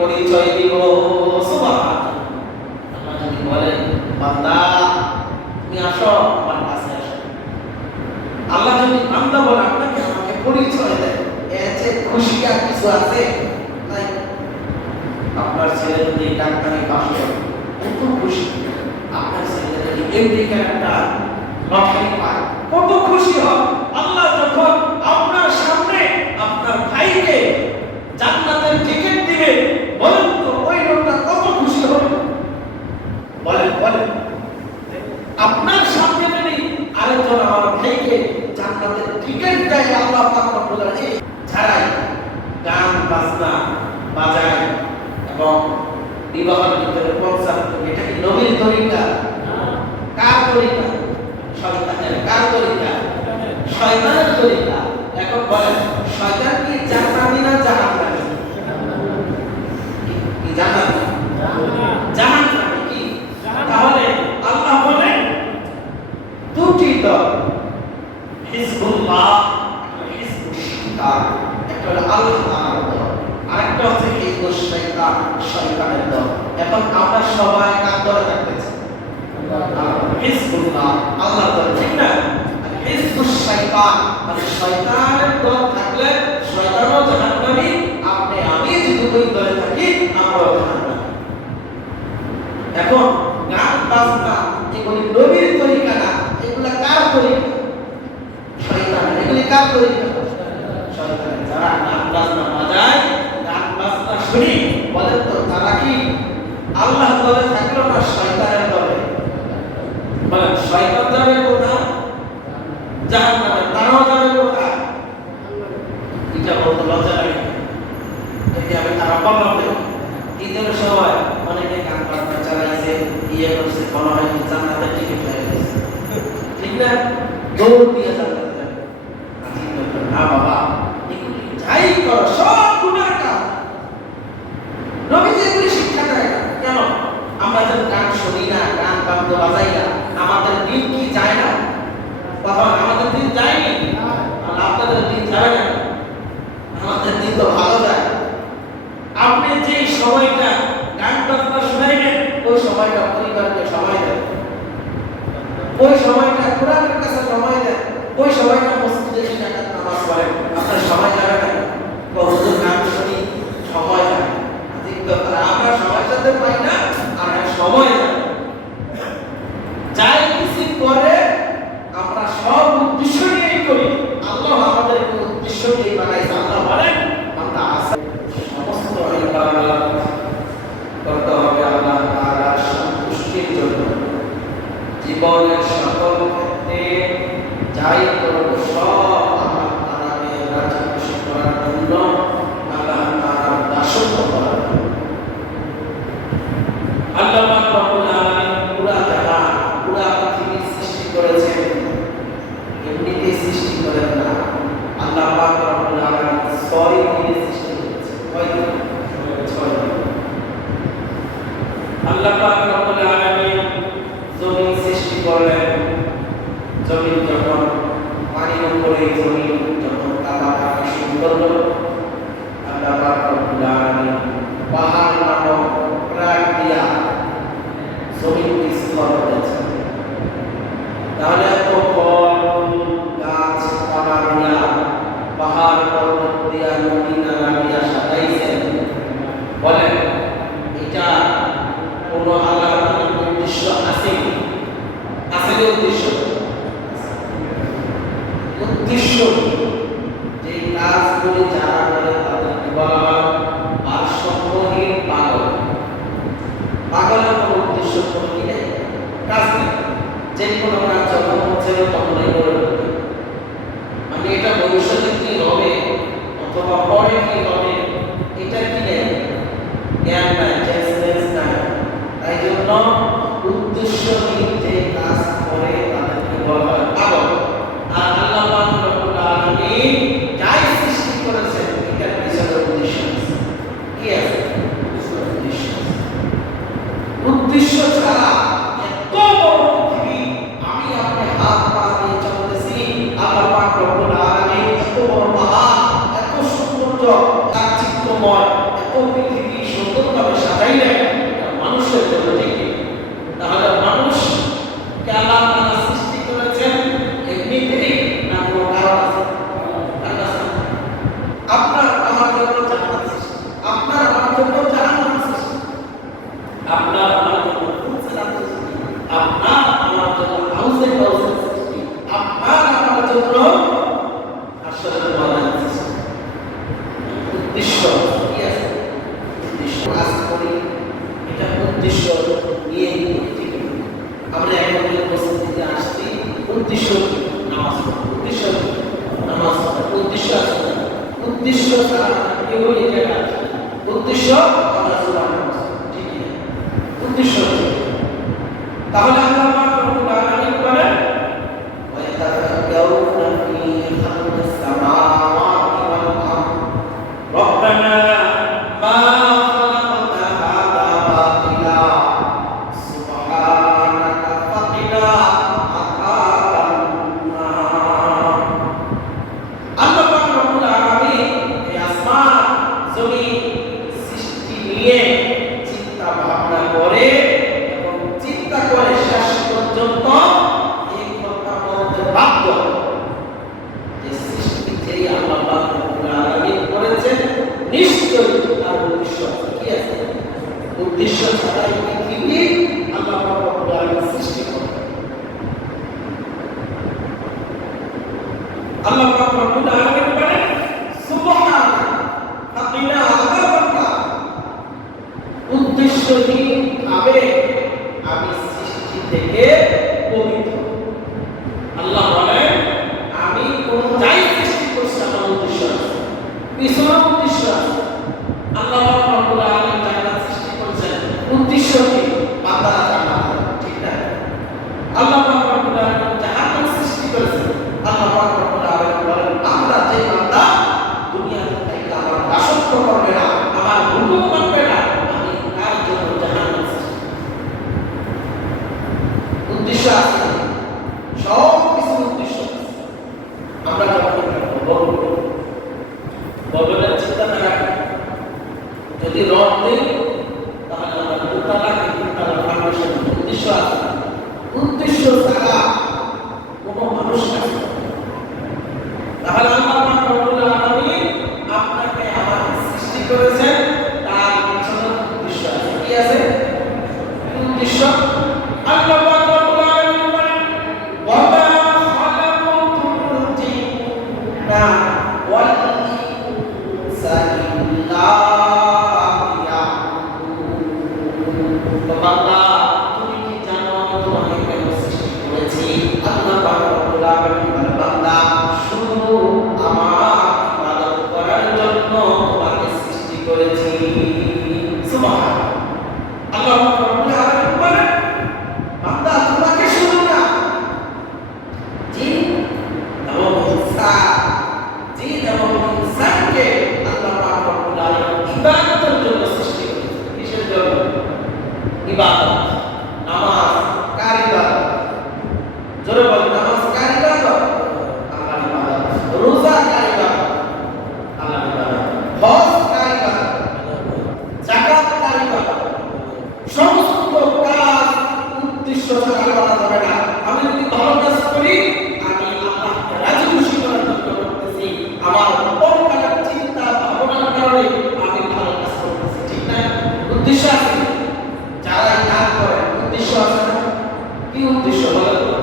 পরিচয় দিব। সুবহানাল্লাহ। আল্লাহ যদি বলেন বান্দা তুমি আসো আমার কাছে আসো, আল্লাহ যদি বান্দা বলে আপনাকে আমাকে পরিচয় দেয়, এর চেয়ে খুশি আর কিছু আছে নাই? আপনার ছেলে যদি ডাক্তারি পাস করে কত খুশি, আপনার ছেলে যদি আমেরিকার একটা লটারি পায় কত খুশি হয়। আল্লাহ যখন আপনার সামনে আপনার ভাইকে জান্নাতের টিকিট দিবে, বলেন তো ওই লোকটা কত খুশি হবে? বলেন বলেন। আপনার সামনে যদি আরেকজন আমার ভাইকে জান্নাতের টিকিট দেয়, আল্লাহ পাক রব্বুল আলামিন ছাড়াই গান বাজনা বাজায় এবং বিবাহের ভিতরে কনসার্ট, এটা কি নবীর তরিকা? কার তরিকা? শয়তানের। কার তরিকা? শয়তানের তরিকা। এখন বলেন শয়তান কি জান্নাতি না জাহান্নামী? কি জান্নাতি? জাহান্নামী। কি? তাহলে আল্লাহ বলেন দুটি দল, হিজবুল্লাহ হিজবুশ শাইতান। একটা হলো আল্লাহর দল, আরেকটা হচ্ছে হিজবুশ শাইতান, শয়তানের দল। এখন আমরা সবাই কার দলে থাকতেছি? হিজবুল্লাহ, আল্লাহর দল, ঠিক না? হিজবুশ শাইতান মানে শয়তানের দল থাকলে শয়তানও জাহান্নামী, আপনি আমি যদি ওই দলে থাকি আমরাও জাহান্নামী। এখন গান বাজনা এগুলি নবীর তরিকা না, এগুলা কার তরিকা? শয়তানের। এগুলি কার তরিকা? শয়তানের। যারা গান বাজনা বাজায়, গান বাজনা শুনি, বলেন তো তারা কি আল্লাহর দলে থাকলো না শয়তানের দলে? বলেন শয়তান যাবে কোথায়? জাহান্নামে। তারাও যাবে কোথায়? এটা বলতে লজ্জা লাগে। এই আমি তারা বললাম ঈদের সময় অনেকে গান বাজনা চালাইছে, ইয়ে করছে, মনে হয় জান্নাতের টিকিট হয়ে গেছে, ঠিক না? দৌড় দিয়ে জান্নাতে যাবে। না বাবা, এগুলি যাই করো সব গুনার কাজ। নবী যে এগুলি শিক্ষা দেয় না কেন? আমরা যখন গান শুনি না, গান বাদ্য বাজাই না, আমাদের দিন কি যায় না? কথা আমাদের দিন যায়নি, আর আপনাদের দিন যাবে না। আমাদের দিন তো ভালো যায়। আপনি যে সময়টা গান বাজনা শুনাইবেন, ওই সময়টা পরিবারকে সময় দেন, ওই সময়টা কোরআনের কাছে সময় দেন, ওই সময়টা মসজিদে এসে রাকাত নামাজ পড়েন। আপনার সময় যাবে না? হুজুর গান শুনি, সময় যায়। ঠিক তো, আমরা সময় সাথে পাই না, আর সময় যায়। যাই কিছু করে আমরা সব উদ্দেশ্য নিয়েই করি। আল্লাহ আমাদের উদ্দেশ্য নিয়ে বানাইছে। আল্লাহ বলেন বান্দা আছে সমস্ত ইবাদত করতে হবে আল্লাহ তাআলার সন্তুষ্টির জন্য। জীবনের সকল ক্ষেত্রে যাই করব সব আল্লাহ তাআলাকে রাজি খুশি করার জন্য, আল্লাহ তাআলার দাসত্ব করার জন্য। আল্লাহ পাক রব্বুল আলামিন পুরা জাহান, পুরা পৃথিবী সৃষ্টি করেছেন, এমনিতেই সৃষ্টি করেন না। আল্লাহ পাক রব্বুল আলামিন 6 দিনে সৃষ্টি করেছেন। কয় দিন? 6 দিন। আল্লাহ পাক রব্বুল আলামিন জমিন সৃষ্টি করলেন। জমিন যখন পানির উপরে জমিন যখন কাদা কাটা শুরু করলো, আল্লাহ পাক রব্বুল আলামিন পাহাড় নামক প্রাক দিয়া জমিনকে স্তর করেছেন। তাহলে এত ফল গাছ পাতা দিয়া, পাহাড় পর্বত দিয়া, নদী নালা দিয়া সাজাইছেন। বলেন এটা কোন আল্লাহর উদ্দেশ্য আছে? আছে উদ্দেশ্য? উদ্দেশ্য যে কাজগুলি যারা করে তাদেরকে বলা হয় ভারসাম্যহীন পাগল। পাগলের কোনো উদ্দেশ্য কোনো কি নেই, কাজ নেই। যে কোনো কাজ যখন হচ্ছে তখনই করে ফেলবে। মানে এটা ভবিষ্যতে কি হবে অথবা পরে কি হবে এটা কি নেই, জ্ঞান নাই, চেঞ্জনেস নাই। তাই জন্য উদ্দেশ্যহীন যে কাজ করে তাদেরকে বলা হয় পাগল। আর আল্লাহ পাক রব্বুল আলামিন যাই সৃষ্টি করেছেন এটার পিছনে উদ্দেশ্য আছে। কি আছে? উদ্দেশ্য ছাড়া এত বড় পৃথিবী আমি আপনি হাত পা দিয়ে চলতেছি, আল্লাহ পাক রব্বুল আলামিন এত বড় পাহাড়, এত সৌন্দর্য, এত পৃথিবী সুন্দরভাবে সাজাইলেন মানুষের জন্য, ঠিক? তাহলে মানুষকে আল্লাহ তাআলা সৃষ্টি করেছেন এমনিতেই না কোনো কারণ আছে? আপনার আমার জন্য জান্নাত সৃষ্টি, আপনার আমার জন্য জাহান্নাম সৃষ্টি, আপনার আমার জন্য ফুলসেরাত সৃষ্টি, আপনার আমার জন্য হাউসে সৃষ্টি, আপনার আমার জন্য আসলে ময়দান সৃষ্টি। উদ্দেশ্য কি আছে? উদ্দেশ্য কাজ করি, এটা উদ্দেশ্য নিয়ে ঠিক। আমরা এখন প্রস্তুতিতে আসছি, উদ্দেশ্য নামাজ, উদ্দেশ্য নামাজ, উদ্দেশ্য আছে, উদ্দেশ্য ছাড়া কেউ এই জায়গায় আসে, উদ্দেশ্য আমরা জোগাড় করছি, ঠিক না? উদ্দেশ্য তাহলে আল্লাহ পাক রব্বুল আলামিন বলেন ওয়া ইয়াতাফাক্কারুনা ফি খালকিস সামাওয়াতি ওয়াল আরদ রব্বানা মা খালাকতা হাযা বাতিলা সুবহানাকা ফাকিনা আযাবান নার। আল্লাহ পাক রব্বুল আলামিন এই আসমান জমিন সৃষ্টি নিয়ে চিন্তা ভাবনা করে এবং চিন্তা করে শেষ পর্যন্ত এই কথা বলতে বাধ্য যে সৃষ্টি যেই আল্লাহ পাক রব্বুল আলামিন করেছেন নিশ্চয়ই তার উদ্দেশ্য আছে। কি আছে? উদ্দেশ্য ছাড়া এই পৃথিবী আল্লাহ পাক রব্বুল আলামিন সৃষ্টি করেন। আল্লাহ পাক রব্বুল আলামিন বলেন সুবহানাহু ফাকিনা আযাবান নার। উদ্দেশ্যহীন ভাবে আমি সৃষ্টি থেকে পবিত্র। আল্লাহ বলেন আমি কোন যাই সৃষ্টি করছি আমার উদ্দেশ্য আছে, পিছনে উদ্দেশ্য আছে। আল্লাহ পাক রব্বুল আলামিন জান্নাত সৃষ্টি করেছেন, উদ্দেশ্য কি? বান্দারা জান্নাত, ঠিক না? আল্লাহ পাক রব্বুল আলামিন জাহান্নাম সৃষ্টি করেছেন, আল্লাহ পাক রব্বুল আলামিন বলেন আমরা যে বান্দা দুনিয়া থেকে আমার দাসত্ব করবে না, আমার হুকুম মানবে না, আমি তার জন্য জাহান্নাম সৃষ্টি। উদ্দেশ্য আছে, সব কিছু উদ্দেশ্য আছে। আমরা যখন বদলের চিন্তা না রাখি, যদি রড দেই তাহলে আমরা দুতলা ফাউন্ডেশন, উদ্দেশ্য আছে। উদ্দেশ্য ছাড়া কোনো মানুষ আছে। তাহলে আল্লাহ পাক রব্বুল আলামিন আপনাকে আমার সৃষ্টি করেছেন, তার পিছনে উদ্দেশ্য আছে। কি আছে? উদ্দেশ্য আল্লাহ পাক রব্বুল আলামিন বলেন ওয়া মা খালাকাতুল জিন্না ওয়াল ইনসা ইল্লা লিয়াবুদুন। বান্দা তুমি কি জানো তোমাকে কেন সৃষ্টি করেছি? আল্লাহ পাক রব্বুল আলামিন বলেন বান্দা শুধু আমার ইবাদত করার জন্য তোমাকে সৃষ্টি করেছি। সুবহানাল্লাহ। আল্লাহ পাক রব্বুল আলামিন বলেন বান্দা তোমাকে শুধু না, জিন এবং ইনসা, জিন এবং ইনসানকে আল্লাহ পাক রব্বুল আলামিন ইবাদতের জন্য সৃষ্টি করেছেন। কিসের জন্য? ইবাদত। নামাজ কার ইবাদত? জোরে বলেন, নামাজ কার ইবাদত? আল্লাহর ইবাদত। রোজা কার ইবাদত? আল্লাহর ইবাদত। হজ কার ইবাদত? যাকাত কার ইবাদত? সমস্ত কাজ উদ্দেশ্য ছাড়া করা যাবে না। আমি যদি ভালো কাজ করি আমি আল্লাহকে রাজি খুশি করার জন্য করতেছি, আমার পরকালের চিন্তা ভাবনার কারণে আমি ভালো কাজ করতেছি, ঠিক না? উদ্দেশ্য আছে। যারা কাজ করে উদ্দেশ্য আছে না? কি উদ্দেশ্য বলেন তো?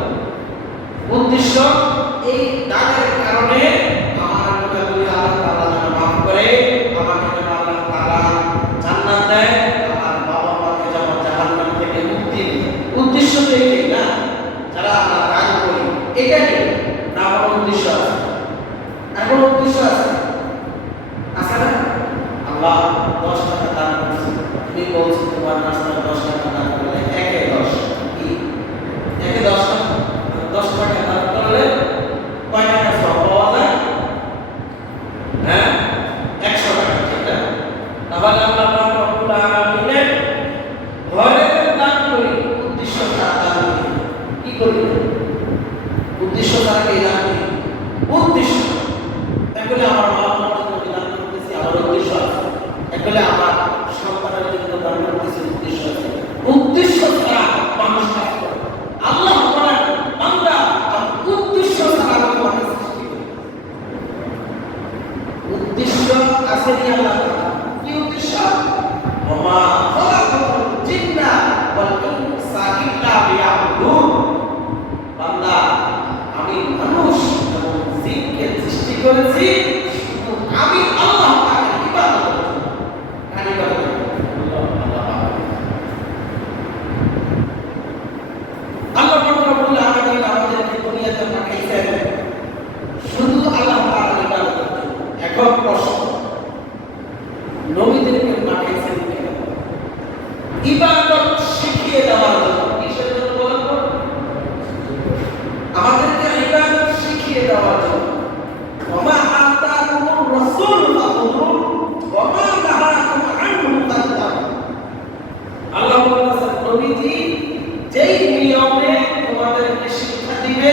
উদ্দেশ্য এই দানের কারণে আমার গুনাহগুলি আল্লাহ তাআলা যেন মাফ করে, আমাকে যেন আল্লাহ তাআলা জান্নাত দেয়, আমার বাবা মাকে যেন জাহান্নাম থেকে মুক্তি দেয়। উদ্দেশ্য তো এটাই না? যারা আমরা দান করি এটাই না, কোনো উদ্দেশ্য আছে? এখন উদ্দেশ্য আছে আছে না? আল্লাহ 10 টাকা দান করছে, তুমি বলছো তোমার নাস্তা 10 টাকা দান করলে একে 10 কি একে 10 টাকা 10 টাকা দান করলে কয় টাকা সওয়াব পাওয়া যায়? হ্যাঁ 100 টাকা, ঠিক না? তাহলে আল্লাহ পাক রব্বুল আলামিনের ঘরে দান করি, উদ্দেশ্য ছাড়া দান করি, কি করি? উদ্দেশ্য ছাড়া কি দান করি? উদ্দেশ্য তাহলে আমার মা বাবার জন্য দান করতেছি, আমার উদ্দেশ্য আছে। বলে আমার সন্তানের জন্য দান করতেছে উদ্দেশ্য আছে, উদ্দেশ্য ছাড়া মানুষ কাজ করে। আল্লাহ বলেন বান্দা উদ্দেশ্য ছাড়া তোমাকে সৃষ্টি করে। উদ্দেশ্য আছে কি আল্লাহ? কি উদ্দেশ্য? ওমা খালাকাতুল জিন্না ওয়াল ইনসা ইল্লা লিয়াবুদুন। বান্দা আমি মানুষ এবং জিনকে সৃষ্টি করেছি শুধু আমি আল্লাহ পাকের ইবাদত করার জন্য। কার ইবাদত? আল্লাহ রাব্বুল আলামিন আমাদেরকে দুনিয়াতে পাঠাইছেন শুধু আল্লাহ পাকের ইবাদত করার জন্য। এখন প্রশ্ন, নবীদেরকে পাঠাইছেন কেন? ইবাদত শিখিয়ে দেওয়ার জন্য। কিসের জন্য বলেন তো? আমাদেরকে ইবাদত শিখিয়ে দেওয়ার জন্য। ওমা আতাকুমুর রাসূল ফাখুযুহু ওয়া মা নাহাকুম আনহু ফান্তাহু। আল্লাহ বলেছেন নবীজি যেই নিয়মে তোমাদেরকে শিক্ষা দিবে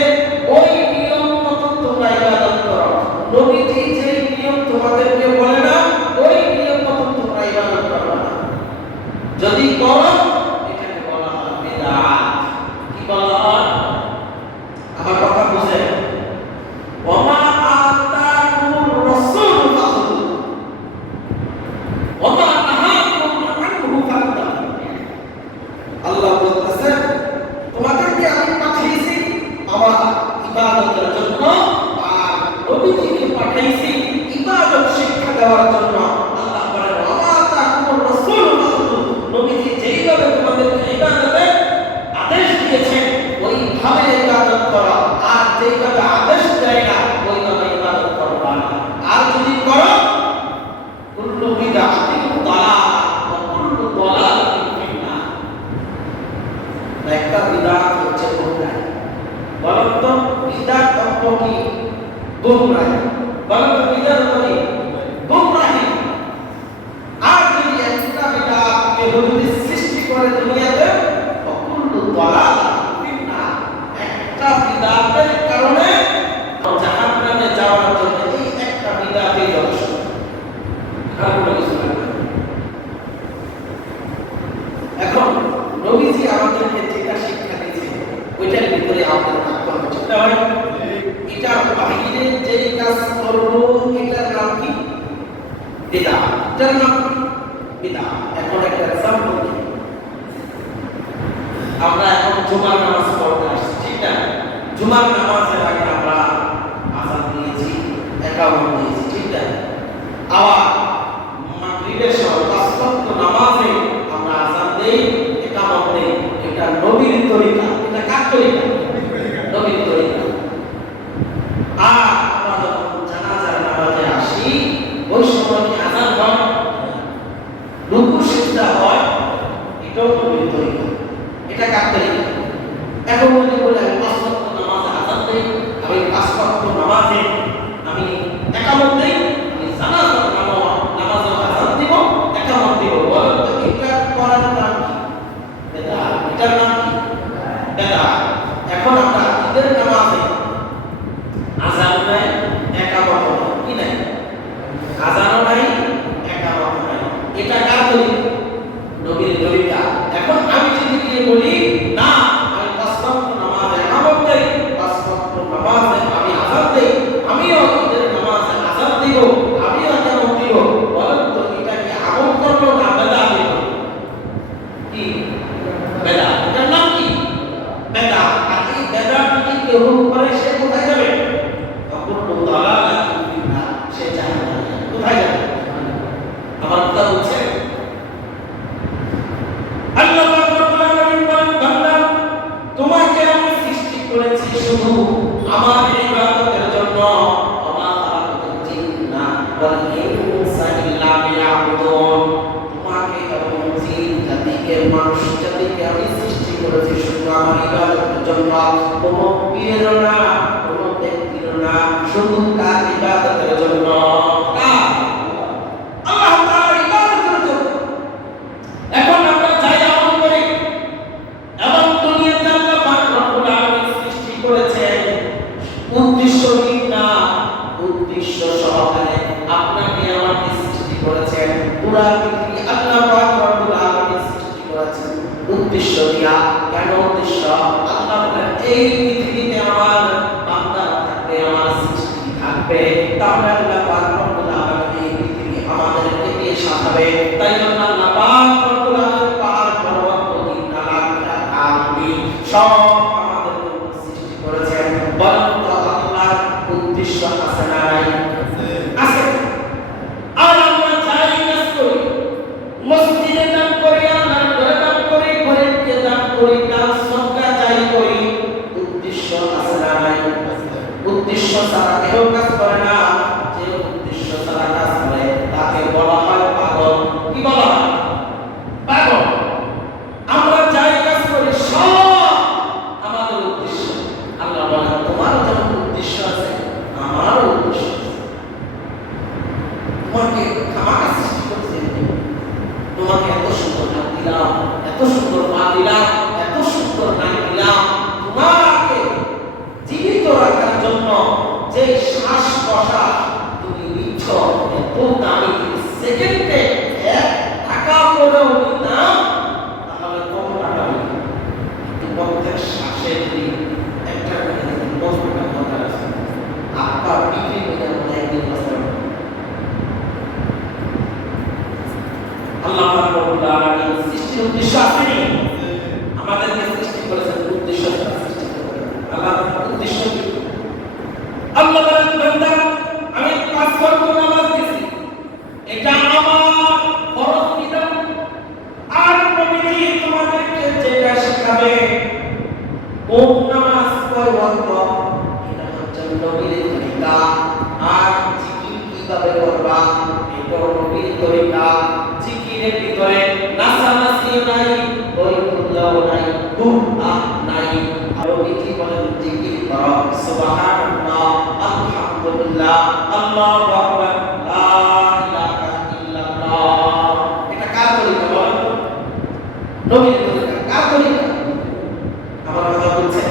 ওই নিয়ম মতো তোমরা ইবাদত করো। নবীজি যেই নিয়ম তোমাদেরকে বলে না ওই নিয়ম মতো তোমরা ইবাদত করো না। যদি করো এটাকে বলা হয় বিদআত। কি বলা হয়? আমার কথা বুঝেন। ওমা আতাকুমুর রাসূল ফাখুযুহু ওয়া মা নাহাকুম আনহু ফান্তাহু। আল্লাহ বলতেছেন তোমাদেরকে আমি পাঠিয়েছি আমার ইবাদতের জন্য, আর নবীজিকে পাঠাইছি ইবাদত শিক্ষা দেওয়ার জন্য। আল্লাহ বলেন ওমা আতাকুমুর রাসূল ফাখুযুহু। নবীজি যেইভাবে তোমাদেরকে ইবাদতের আদেশ দিয়েছেন ওইভাবে ইবাদত করো, আর যেইভাবে আদেশ দেয় না ওইভাবে ইবাদত করবা না। আর যদি করো কুল্লু বিদআতিন দালালা ওয়া কুল্লু দালালাতিন ফিন্নার। একটা বিদআত হচ্ছে গুমরাহি। বলেন তো বিদআত অর্থ কি? গুমরাহি। বলেন তো বিদআত অর্থ কি? গুমরাহি। আর যদি একটা বিদআতকে হুজুর সৃষ্টি করে দুনিয়াতে ওয়া কুল্লু দালালাতিন ফিন্নার, একটা বিদআতের কারণে জাহান্নামে যাওয়ার জন্য এই একটা বিদআতই যথেষ্ট। আর কোনো কিছু না। এখন নবীজি আমাদেরকে যেটা শিক্ষা দিয়েছে ওইটার ভিতরে আমাদের থাকতে হবে। ঠিক না ভাই? এটার বাইরে যে কাজ করবো এটার নাম কি? বিদআত। এটার নাম কি? বিদআত। এখন একটা এক্সাম্পল দিই। আমরা এখন জুমার নামাজ পড়তে আসছি, ঠিক না? জুমার নামাজের আগে আমরা আযান দিয়েছি, একামত দিয়েছি, ঠিক না? আবার মাগরিবের সময় পাঁচ ওয়াক্ত নামাজে আমরা আযান দেই, একামত দেই। এটা নবীর তরিকা। এটা কার তরিকা? নবীর তরিকা। আর আমরা যখন জানাজার নামাজে আসি ওই সময় কি আযান হয়? রুকু সিজদা হয়? এটাও নবীর তরিকা। এটা কার তরিকা? এখন যদি বলে আমি পাঁচ ওয়াক্ত নামাজে আযান দেই, আমি পাঁচ ওয়াক্ত নামাজে আমি একামত দেই, আমি জানাজার নামাজে আযান দিব, একামত দিব, বলেন তো এটা করার নাম কি? বিদআত। এটার নাম কি? বিদআত। এখন আমরা ঈদের নামাজে আযান নাই, একামত নাই, কি নাই? আযানও নাই, একামত নাই। এটা কার তরিকা? নবীর তরিকা। এখন আমি যদি গিয়ে বলি না আমি পাঁচ ওয়াক্ত নামাজে একামত দেই, পাঁচ ওয়াক্ত নামাজে আমি আযান দেই, আমিও ঈদের নামাজে আযান দিব, আমিও একামত দিব, বলেন তো এটা কি আমল করলো না বিদআত হলো? কি? বিদআত। এটার নাম কি? বিদআত। আর এই বিদআত যদি কেউ করে সে কোথায় যাবে? কুল্লু দালালাতিন ফিন্নার। সে জাহান্নামে যাবে। কোথায় যাবে? আমার কথা বলছে আল্লাহ রাব্বুল আলামিন বলেন বান্দা তোমাকে আমি সৃষ্টি করেছি শুধু আমার ইবাদতের জন্য। ওমা খালাকাতুল জিন্না ওয়াল ইনসা ইল্লা লিয়াবুদুন। তোমাকে এবং জিন জাতিকে, মানুষ জাতিকে আমি সৃষ্টি করেছি শুধু আমার ইবাদতের জন্য। কোনো পীরের না, কোনো ব্যক্তির না, শুধু তার ইবাদতের জন্য। আল্লাহ তাআলার ইবাদতের জন্য। এখন আমরা যাই আমল করি এবং দুনিয়াতে আল্লাহ পাক রব্বুল আলামিন সৃষ্টি করেছেন উদ্দেশ্যহীন না, উদ্দেশ্য সহকারে আপনাকে আমাকে সৃষ্টি করেছেন। পুরা পৃথিবী আল্লাহ পাক রব্বুল আলামিন সৃষ্টি করেছেন উদ্দেশ্য দিয়া। কেন উদ্দেশ্য? আল্লাহ বলেন এই পৃথিবীতে আমার বান্দারা থাকবে, আমার সৃষ্টি থাকবে, তাহলে আল্লাহ পাক রব্বুল আলামিন এই পৃথিবী আমাদেরকে দিয়ে সাজাবে। তাই জন্য আল্লাহ পাক রব্বুল আলামিন পাহাড় পর্বত নদী নালা কামবি সব আমাদের জন্য সৃষ্টি করেছেন। বলেন তো আল্লাহর উদ্দেশ্য আছে না নাই? আছে। আর আমরা যাই কাজ করি, মসজিদে দান করি, আল্লাহর ঘরে দান করি, ঘরে দান করি, দান সদকা যাই করি, উদ্দেশ্য আছে না নাই? উদ্দেশ্য ছাড়া কেউ কাজ করে না। যে উদ্দেশ্য ছাড়া কাজ করে তাকে বলা হয় পাগল। কি বলা হয়? পাগল। আমরা যাই কাজ করি সব আমাদের উদ্দেশ্য। আল্লাহ বলেন তোমারও যেমন উদ্দেশ্য আছে আমারও উদ্দেশ্য আছে। তোমাকে আমাকে সৃষ্টি করছে, তোমাকে এত সুন্দর হাত দিলাম, এত সুন্দর পা দিলাম, এত সুন্দর নাক দিলাম, তোমাকে জীবিত রাখার জন্য যে শ্বাস প্রশ্বাস তুমি নিচ্ছ এত দামি, সেকেন্ডে 1 টাকা করেও নিতাম তাহলে কত টাকা হইত? প্রত্যেক শ্বাসে যদি 1 টাকা করে দিতেন কত টাকা দরকার আছে? আপনার বিক্রি করে আমরা একদিন বাঁচতে পারবো। আল্লাহ পাক রব্বুল আলামিন সৃষ্টির উদ্দেশ্য আসেনি, আমাদেরকে সৃষ্টি করেছেন উদ্দেশ্য ছাড়া সৃষ্টি করেছেন। আল্লাহ উদ্দেশ্য কি? আল্লাহ বলেন বান্দা আমি 5 ওয়াক্ত নামাজ দিয়েছি, এটা আমার ফরজ বিধান। আর নবীজি তোমাদেরকে যেটা শেখাবে কোন নামাজ কয় ওয়াক্ত, এটা হচ্ছে নবীর তরিকা। আর জিকির কিভাবে করবা, এটা নবীর তরিকা। জিকিরের ভিতরে নাচানাচি নাই, বইগুলো নাই, গুনাহ নাই। আর নবীজি বলেন জিকির করো সুবহানাল্লাহ, আলহামদুলিল্লাহ, আল্লাহু আকবার, লা ইলাহা ইল্লাল্লাহ। এটা কার তরিকা বলেন? নবীর তরিকা। কার তরিকা? আমার কথা বলছেন?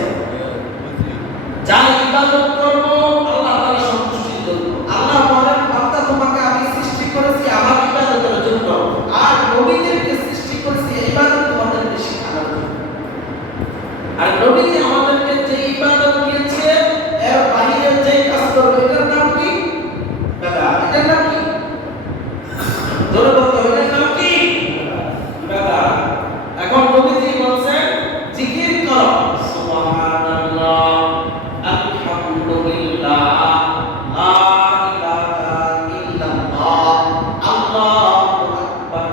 যা ইবাদত করব আল্লাহ তাআলা সন্তুষ্টির জন্য। আল্লাহ বলেন বান্দা তোমাকে আমি সৃষ্টি করেছি আমার ইবাদতের জন্য, আর নবীদেরকে সৃষ্টি করেছি ইবাদত তোমাদেরকে শেখানোর জন্য। আর নবীজি আমাদেরকে যে ইবাদত দিয়েছে এর বাইরে যে কাজ করবে এটার নাম কি? বিদআত। এটার নাম কি? জোরে বলতে হবে, এটার নাম কি? বিদআত। এখন নবীজি বলছেন জিকির করো সুবহানাল্লাহ, আলহামদুলিল্লাহ, লা ইলাহা ইল্লাল্লাহ, আল্লাহু আকবার।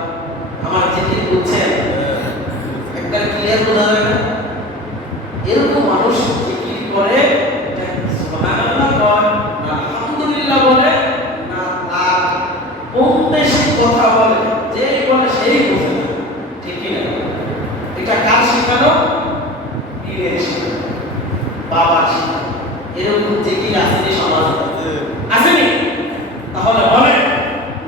আমার জিকির বুঝছেন? একটা ক্লিয়ার বোঝা যায় না? এরকম মানুষ জিকির করে সুবহানাল্লাহ কয় না আলহামদুলিল্লাহ বলে না তার কোন দেশে কথা বলে, যে বলে সেই বোঝে না। ঠিক কি না? এটা কার শেখানো? পীরের শেখানো, বাবার শেখানো। এরকম জিকির আসেনি সমাজে? আসেনি? তাহলে বলেন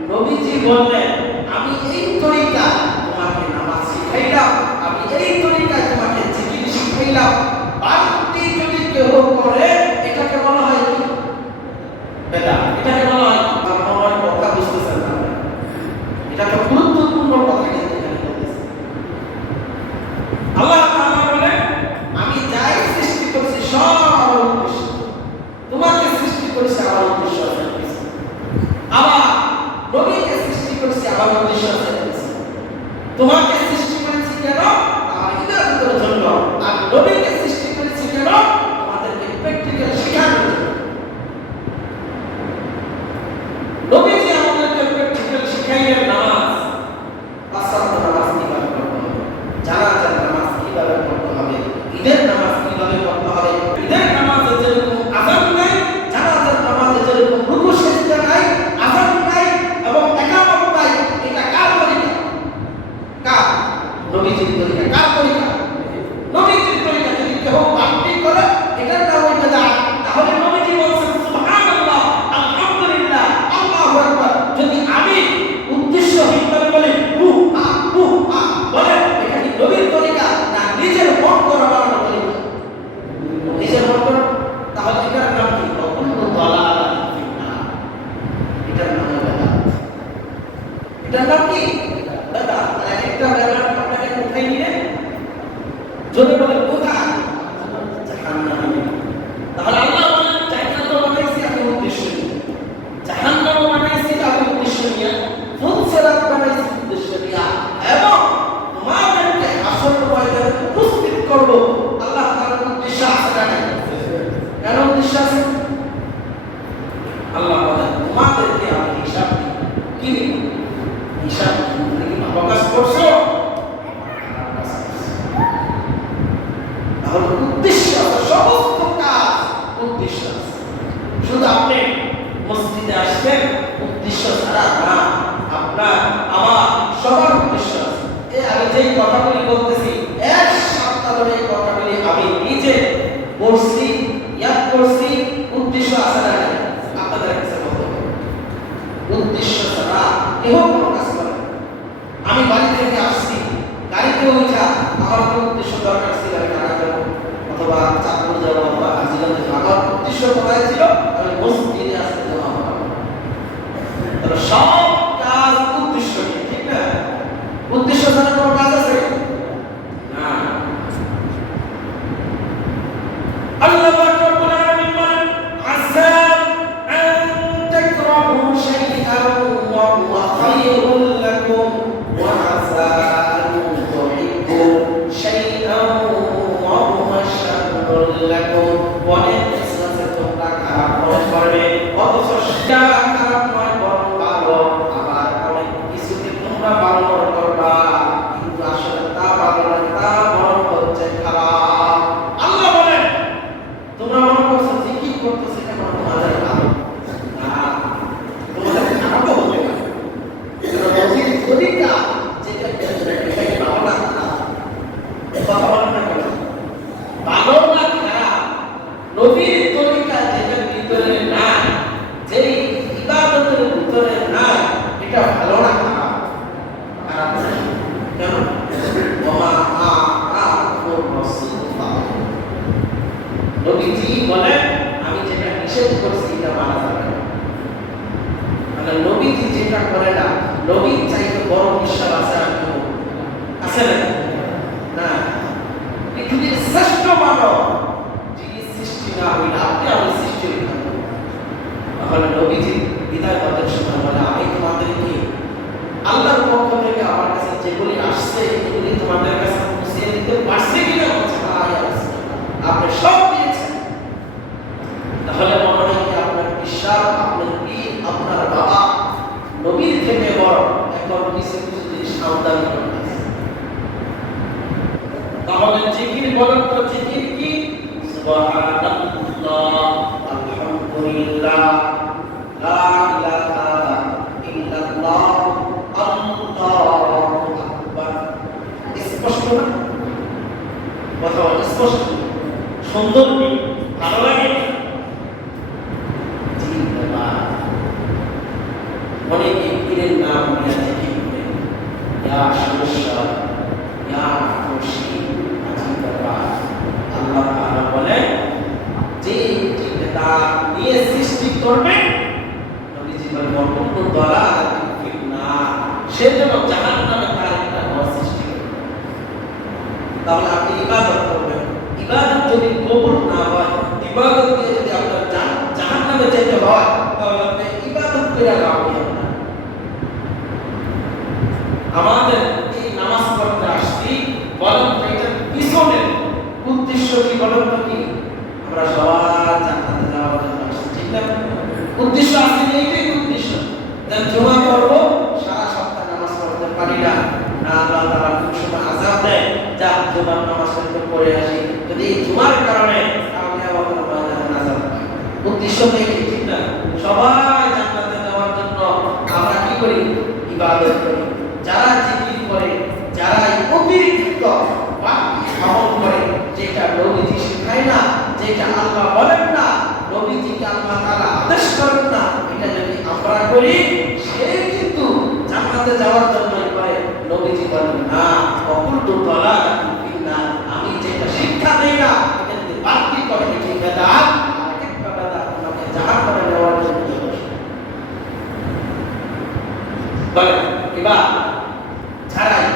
নবীজি বললেন আমি এই তরিকা তোমাকে নামাজ শিখাইলাম, আমি এই তরিকায় তোমাকে জিকির শিখাইলাম। বাড়তি যদি কেউ করে এটাকে বলা হয় কি? বেদা। এটাকে বলা হয় আমার কথা বুঝতেছেন না? এটা তো গুরুত্বপূর্ণ কথা কিন্তু এখানে বলতেছে। আল্লাহ তাআলা বলেন আমি যাই সৃষ্টি করেছি সব আমার উদ্দেশ্য। তোমাকে সৃষ্টি করেছি আমার উদ্দেশ্য আছে। আবার নবীকে সৃষ্টি করেছি আমার উদ্দেশ্য আছে। তোমাকে সৃষ্টি করেছি কেন? আমার ইবাদতের জন্য। আর নবীকে সৃষ্টি করেছি কেন? তোমাদেরকে প্র্যাকটিক্যাল শেখানোর জন্য। নবীজি আমাদেরকে প্র্যাকটিক্যাল শিখাইলেন নামাজ। 5 ওয়াক্ত নামাজ কিভাবে পড়তে হবে, জানাজার নামাজ কিভাবে পড়তে হবে, ঈদের নামাজ কিভাবে পড়তে হবে। ঈদের নামাজে যেরকম আযান নাই, জানাজার নামাজে যেরকম রুকু সিজদা নাই, আযান নাই এবং ইকামত নাই। এটা কার তরিকা? কার? নবীজির তরিকা। কার তরিকা? নবীজির তরিকা। যদি কেউ বাড়তি করে এটার নাম হয় বিদআত। তাহলে নবীজি বলেছেন সুবহানাল্লাহ, আলহামদুলিল্লাহ, আল্লাহু আকবার। যদি আমি উদ্দেশ্যহীনভাবে বলি বলে এটা কি নবীর তরিকা না নিজের মন করা বানানো তরিকা? নিজের মন করা। তাহলে এটার নাম কি? কুল্লু দালালাতিন ফিন্নার। এটার নাম বিদআত। এটার নাম কি? যদি বলে কোথায় জাহান্নামে। তাহলে আল্লাহ বলেন জান্নাত বানাইছি আমি উদ্দেশ্য নিয়ে, জাহান্নাম বানাইছি আমি উদ্দেশ্য নিয়ে, ফুলসিরাত বানাইছি উদ্দেশ্য নিয়ে, এবং তোমাদেরকে হাসর ময়দানে উপস্থিত করব আল্লাহ তাআলার উদ্দেশ্য আছে না? কেন উদ্দেশ্য আছে? আল্লাহ বলেন তোমাদেরকে আমি হিসাব দিব। কি দিব? হিসাব। তুমি কি ভালো কাজ করছো? তাহলে উদ্দেশ্য আছে, সমস্ত কাজ উদ্দেশ্য আছে। শুধু আপনি মসজিদে আসছেন উদ্দেশ্য ছাড়া না, আপনার আমার সবার উদ্দেশ্য আছে। আমি যেই কথাগুলি বলতেছি এক সপ্তাহ ধরে এই কথাগুলি আমি নিজে পড়ছি, ইয়াদ করছি, উদ্দেশ্য আছে না? আপনাদের কাছে বলতে উদ্দেশ্য ছাড়া কেউ কোনো কাজ করে না। আমি বাড়ি থেকে আসছি, গাড়িতে উঠা আমার কোনো উদ্দেশ্য দরকার ছিল আমি ঢাকা যাবো অথবা চাঁদপুর যাবো অথবা হাজিগঞ্জ যাবো, আমার উদ্দেশ্য কোথায় ছিল? আমি মসজিদে আসতে যাওয়া। তাহলে সব কাজ উদ্দেশ্য নিয়ে, ঠিক না? উদ্দেশ্য ছাড়া কোনো কাজ আছে না। আল্লাহ রাব্বুল আলামিন বলেন আসা আন তাকরাহু শাইআন ওয়া হুয়া খায়রুল লাকুম ওয়া আসা আন তুহিব্বু শাইআন ওয়া হুয়া শাররুল লাকুম। অনেক কিছু আছে তোমরা খারাপ মনে করবে, অথচ সেটা খারাপ নয় বরং ভালো। আবার অনেক কিছুকে তোমরা ভালো মনে করবা, কিন্তু আসলে তা ভালো নয়, তা বরং হচ্ছে খারাপ। আল্লাহ বলেন তোমরা মনে করছো যে কি করতেছে এটা মনে তোমাদের ভালো না, তোমাদের খারাপও হতে পারে। নবীর তরিকা যেটা এটাকে ভালো না খারাপ, কথা বলেন না কেন? ভালো না খারাপ, নবীর তরিকা যেটার ভিতরে নাই, যেই ইবাদতের ভিতরে নাই, এটা ভালো না খারাপ? খারাপ না। কেন? ওমা আ'আকুর রাসূল নবীজি বলেন আমি যেটা নিষেধ করছি এটা মানা যাবে না। মানে নবীজি যেটা করে না, নবীর চাইতে বড় বিশ্বাস আছে আর কেউ আছে না? না। পৃথিবীর শ্রেষ্ঠ মানব যিনি সৃষ্টি না হইলে আপনি আমি সৃষ্টি হইতাম, তাহলে নবীজি বিদায় হওয়ার সময় বলে আমি তোমাদেরকে আল্লাহর পক্ষ থেকে আমার কাছে যেগুলি আসছে এগুলি তোমাদের কাছে পৌঁছে দিতে পারছি কিনা? আপনি সব দিয়েছেন। তাহলে মনে হয় কি আপনার বিশ্বাস, আপনার পীর, আপনার বাবা নবীর থেকে বড়? এখন কিছু কিছু জিনিস আমদানি করতেছে। তাহলে জিকির বলেন তো, জিকির কি? সুবহানাল্লাহ, আলহামদুলিল্লাহ, লা ইলাহা ইল্লাল্লাহ, আল্লাহু আকবার। স্পষ্ট না? কথা বলেন স্পষ্ট, সুন্দর কি? ভালো লাগে? জি বাবা, অনেকে পীরের নাম নিয়ে জিকির করে, ইয়া সমস্যা, ইয়া খুশি, আজি বাবা। আল্লাহ তাআলা বলেন যে যেটা নিয়ে সৃষ্টি করবে, নবীজি বলেন অপূর্ণ দলাল ফিতনা, সেজন্য জাহান্নামে তার একটা ঘর সৃষ্টি করবে। তাহলে আপনি ইবাদত করবেন, ইবাদত যদি কবুল না হয়, ইবাদত দিয়ে যদি আপনার জাহান্নামে যেতে হয়, তাহলে আপনি ইবাদত করে লাভ হবে না। আমাদের এই নামাজ পড়তে আসছি, বলেন তো এটার পিছনে উদ্দেশ্য কি? বলেন তো কি? আমরা সবার জান্নাতে যাওয়ার জন্য আসছি, ঠিক না? উদ্দেশ্য আছে, এইটাই উদ্দেশ্য। যেন জুমা পড়বো, সারা সপ্তাহ নামাজ পড়তে পারি না, না আল্লাহ তাআলা কোন সময় আযাব দেয়, যা জুমার নামাজ পড়ে আসি, যদি এই জুমার কারণে আমি আমাদের ময়দানে আযাব পাই। উদ্দেশ্য নেই, ঠিক না? সবাই জান্নাতে যাওয়ার জন্য আমরা কি করি? ইবাদত করি। যারা জিকির করে, যারা অতিরিক্ত বাকি আমল করে, যেটা নবীজি শেখায় না, যেটা আল্লাহ বলেন না, নবীজিকে আল্লাহ তাআলা আদেশ করেন না, এটা যদি আমরা করি, সে কিন্তু জান্নাতে যাওয়ার জন্যই করে। নবীজি বলেন না, অকুলতু দালালাতুন ফিন্নার, আমি যেটা শিক্ষা দেই না, এটা যদি বাকি করে এটি বেদাত, আর একটা বেদাত আমাকে জাহান্নামে নেওয়ার জন্য বলে। এবার ছাড়াই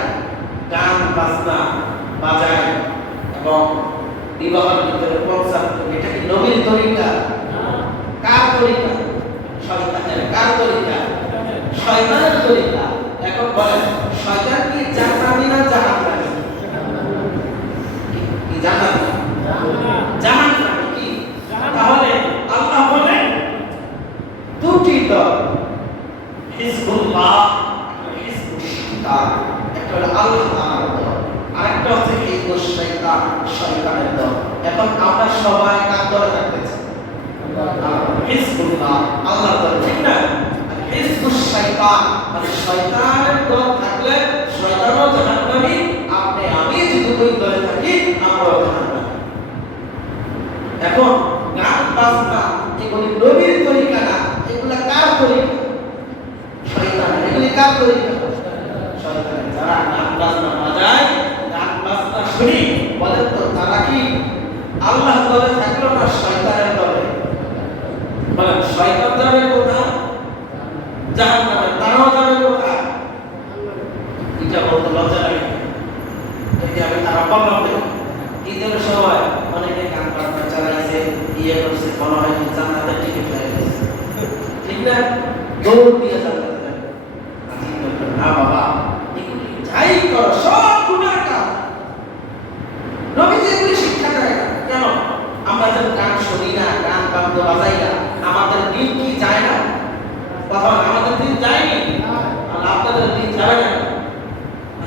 গান বাজনা বাজায়, এবং বিবাহের ভিতরে প্রস্তাব, এটা কি নবীর তরিকা? কার তরিকা? শয়তানের। কার তরিকা? শয়তানের তরিকা। এখন বলেন, শয়তান কি জান্নাতি না জাহান্নামী? কি জান্নাতি? জাহান্নামী। কি? তাহলে আল্লাহ বলেন দুটি দল, হিজবুল্লাহ, হিজবুশ শাইতান। একটা হলো আল্লাহ তাআলার দল, আরেকটা হচ্ছে হিজবুশ শাইতান, শয়তানের দল। এখন আমরা সবাই কার দলে থাকতে চাই? হিজবুল্লাহ, আল্লাহর দল, ঠিক না? হিজবুশ শাইতান মানে শয়তানের দল থাকলে শয়তানও জাহান্নামী, আপনি আমি যদি ওই দলে থাকি আমরাও জাহান্নামী। এখন গান বাজনা এগুলি নবীর তরিকা না, এগুলা কার তরিকা? শয়তানের। এগুলি কার তরিকা? শয়তানের। যারা গান বাজনা বাজায়, গান বাজনা শুনি, বলেন তো তারা কি আল্লাহর দলে থাকলো না শয়তানের দলে? বলেন, শয়তান যাবে কোথায়? জাহান্নামে। তারাও যাবে কোথায়? এটা বলতে লজ্জা লাগে। যদি আমি তারা বললাম ঈদের সময় অনেকে গান বাজনা চালাইছে, ইয়ে করছে, মনে হয় জান্নাতের টিকিট হয়ে গেছে, ঠিক না? দৌড় দিয়ে জান্নাতে যাবে। না বাবা, এগুলি যাই করো সব গুনার কাজ। নবীজি এগুলি শিক্ষা দেয় না। কেন? আমরা যখন গান শুনি না, গান বাদ্য বাজাই না, আমাদের দিন কি যায় না? কথা আমাদের দিন যায়নি, আর আপনাদের দিন যাবে না।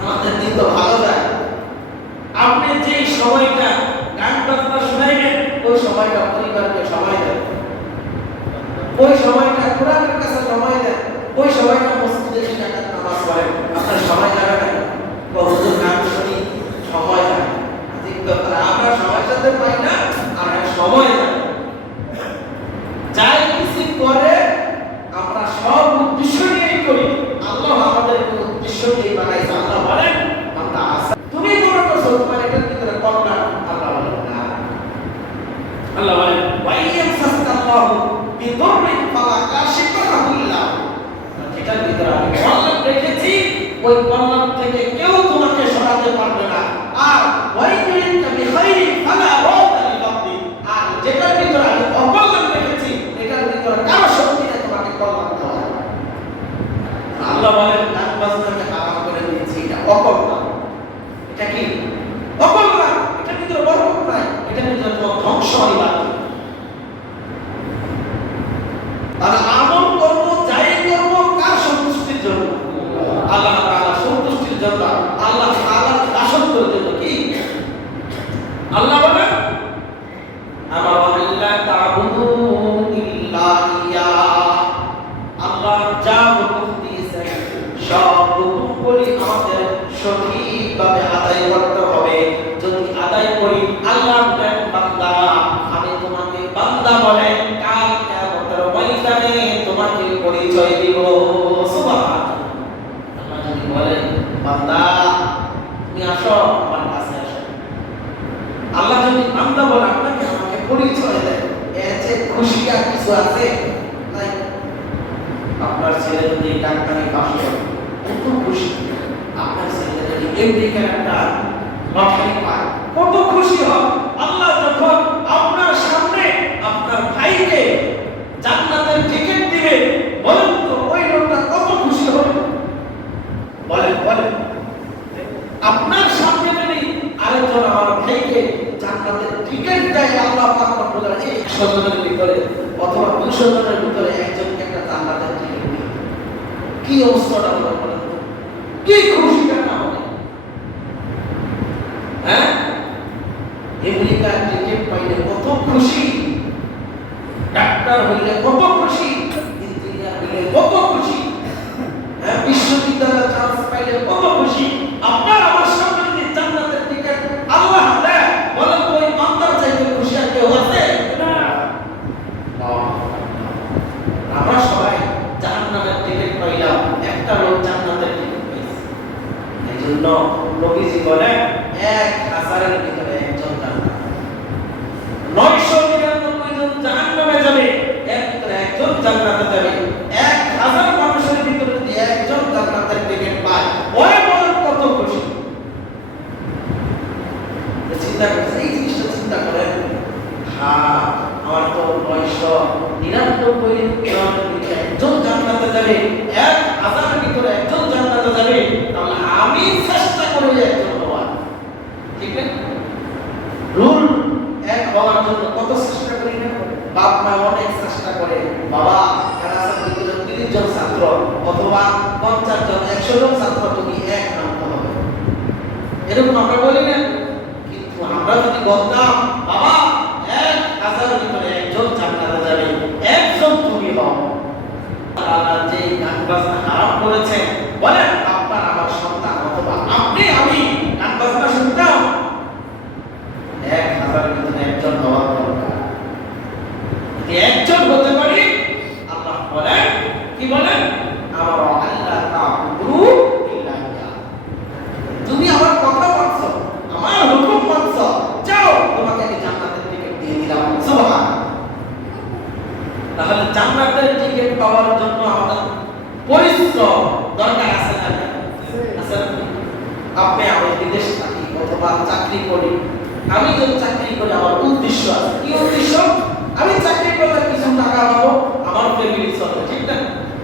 আমাদের দিন তো ভালো যায়। আপনি যে সময়টা গান বাজনা শুনাইবেন, ওই সময়টা পরিবারকে সময় দেন, ওই সময়টা কোরআনের কাছে সময় দেন, ওই সময়টা মসজিদে এসে টাকা নামাজ পড়েন। আপনার সময় যাবে না? হুজুর গান শুনি, সময় যায়। ঠিক তো, আমরা সময় সাথে পাই না, আর সময় যায়। যাই কিছু করে আমরা সব উদ্দেশ্য নিয়েই করি। আল্লাহ আমাদের কোনো উদ্দেশ্য নিয়ে বানাইছে। আল্লাহ বলেন, বান্দা আসা তুমি মনে করছো তোমার এটার ভিতরে করোনা, আল্লাহ বলেন না। আল্লাহ বলেন, ওয়াইয়ামসাসকাল্লাহু বিদুররিন ফালা কাশিফা লাহু ইল্লা হু। এটার ভিতরে আমি কল্যাণ রেখেছি, ওই কল্যাণ থেকে কেউ তোমাকে সরাতে পারবে না। আর ওয়াইয়ুরিকা বিখাইরিন ফালা রাদা লিফাদলি, আর যেটার ভিতরে আমি অকল্যাণ রেখেছি, এটার ভিতরে কারো শক্তি নেই তোমাকে কল্যাণ দেওয়ার। আল্লাহ বলেন, গান বাজনাকে হারাম করে দিয়েছি, এটা অকল্যাণ। এটা কি? অকল্যাণ। এটার ভিতরে বরকত নাই, এটার ভিতরে তোমার ধ্বংস হয় বাকি। আর আমল করব, যাই করব কার সন্তুষ্টির জন্য? আল্লাহ তাআলা সন্তুষ্টির জন্য, আল্লাহ তাআলার দাসত্বের জন্য। কি? আল্লাহ বলেন, আমা আল্লাহ তা'বুদু ইল্লা ইয়া। আল্লাহ যা হুকুম দিয়েছেন সব হুকুমগুলি আমাদের সঠিকভাবে আদায় করতে হবে। যদি আদায় করি, আল্লাহ বলেন, বান্দা আমি তোমাকে বান্দা বলে কাল কিয়ামতের ময়দানে তোমাকে পরিচয় দিব। সুবহানাল্লাহ। আল্লাহ যদি বলেন, বান্দা তুমি আসো আমার কাছে আসো, আল্লাহ যদি বান্দা বলে আপনাকে আমাকে পরিচয় দেয়, এর চেয়ে খুশি আর কিছু আছে? নাই। আপনার ছেলে যদি ডাক্তারি পাশ করে কত খুশি, আপনার ছেলে যদি আমেরিকার একটা লটারি পায় কত খুশি হয়। আল্লাহ যখন আপনার সামনে আপনার ভাইকে জান্নাতের টিকিট দিবে, বলেন তো ওই লোকটা কত খুশি হবে? বলেন বলেন। আপনার সামনে যদি আরেকজন আমার ভাইকে জান্নাতের টিকিট দেয়, আল্লাহ পাক বলেন এই 100 জনের ভিতরে অথবা 200 জনের ভিতরে একজনকে একটা জান্নাতের টিকিট দিবে, কি অবস্থাটা হবে? বলেন কি খুশিটা না হবে? হ্যাঁ, আমেরিকার টিকিট পাইলে কত খুশি, ডাক্তার হইলে কত খুশি, ইঞ্জিনিয়ার হইলে কত খুশি, হ্যাঁ, বিশ্ববিদ্যালয়ে চান্স পাইলে কত খুশি। আপনার আমার সামনে যদি জান্নাতের টিকিট আল্লাহ দেয়, বলেন তো ওই বান্দার চাইতে খুশি আর কেউ আছে? না। আমরা সবাই জান্নাতের টিকিট পাইলাম, একটা লোক জান্নাতের টিকিট পাইছে। এইজন্য নবীজি বলেন 1000-এর ভিতরে একজন জান্নাত, 999 জন জাহান্নামে যাবে, এর ভিতরে একজন জান্নাতে যাবে। 1000 মানুষের ভিতরে যদি একজন জান্নাতের টিকিট পায়, ওই বলেন কত খুশি। চিন্তা করছে আমার তো 999 একজন জান্নাতে যাবে, 1000 ভিতরে একজন জান্নাতে যাবে, তাহলে আমি চেষ্টা করব একজন হওয়ার। ঠিক না? রুল এক হওয়ার জন্য কত চেষ্টা করি না? বাপ মা অনেক চেষ্টা করে, বাবা ক্লাসের ভিতরে 30 জন ছাত্র অথবা 50 জন 100 জন ছাত্র তুমি এক নামতে হবে, এরকম আমরা বলি না? কিন্তু আমরা যদি বলতাম বাবা 1000 ভিতরে একজন জান্নাতে যাবে, একজন তুমি হও, আল্লাহ যে গান বাজনা হারাম করেছেন, বলেন আপনার আমার সন্তান অথবা আপনি আমি গান বাজনা শুনতাম? 1000 ভিতরে একজন হওয়ার দরকার। যদি একজন হতে পারি, আল্লাহ বলেন কি বলেন? আমার আল্লাহ তা'বুদু ইল্লা ইয়া, তুমি আমার কথা মানছো, আমার হুকুম মানছো, যাও তোমাকে আমি জান্নাতের টিকিট দিয়ে দিলাম। সুবহানাল্লাহ। তাহলে জান্নাতের টিকিট পাওয়ার জন্য আমাদের পরিশ্রম দরকার আছে না? আছে না? আপনি আমি বিদেশ থাকি অথবা চাকরি করি, আমি যদি চাকরি করি আমার উদ্দেশ্য আছে। কি উদ্দেশ্য? আমি চাকরি করলে কিছু টাকা পাবো, আমার ফ্যামিলি চলবে, ঠিক না?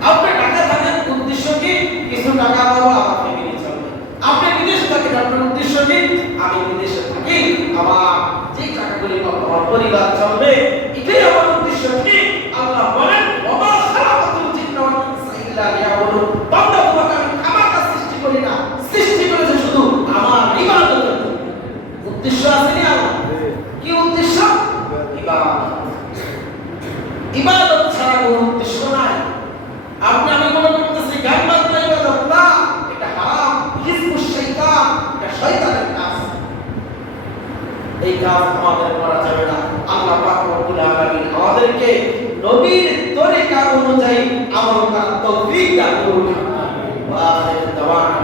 আপনি টাকা থাকেন, উদ্দেশ্য কি? কিছু টাকা পাবো, আমার ফ্যামিলি চলবে। আপনি বিদেশে থাকেন, আপনার উদ্দেশ্য কি? আমি বিদেশে থাকি, আমার যে টাকাগুলি পাবো আমার পরিবার চলবে, এটাই আমার উদ্দেশ্য। কি আল্লাহ বলেন ওমা খালাকাতুল জিন্না ওয়াল ইনসা ইল্লা লিয়াবুদুন, বান্দা তোমাকে আমি খামাখা সৃষ্টি করি না, সৃষ্টি করেছে শুধু আমার ইবাদতের জন্য। উদ্দেশ্য আছে না? কি উদ্দেশ্য? ইবাদত। ইবাদত ছাড়া কোনো উদ্দেশ্য নাই। আপনি আমি মনে করতেছি গান বাজনা ইবাদত না, এটা হারাম, হিজবুশ শাইতান, এটা শয়তানের কাজ। এই কাজ আমাদের করা যাবে না। আল্লাহ পাক রব্বুল আলামিন আমাদেরকে নবীর তরিকা অনুযায়ী আমল করার তৌফিক দান করুন। ওয়া আখিরু দাওয়ানা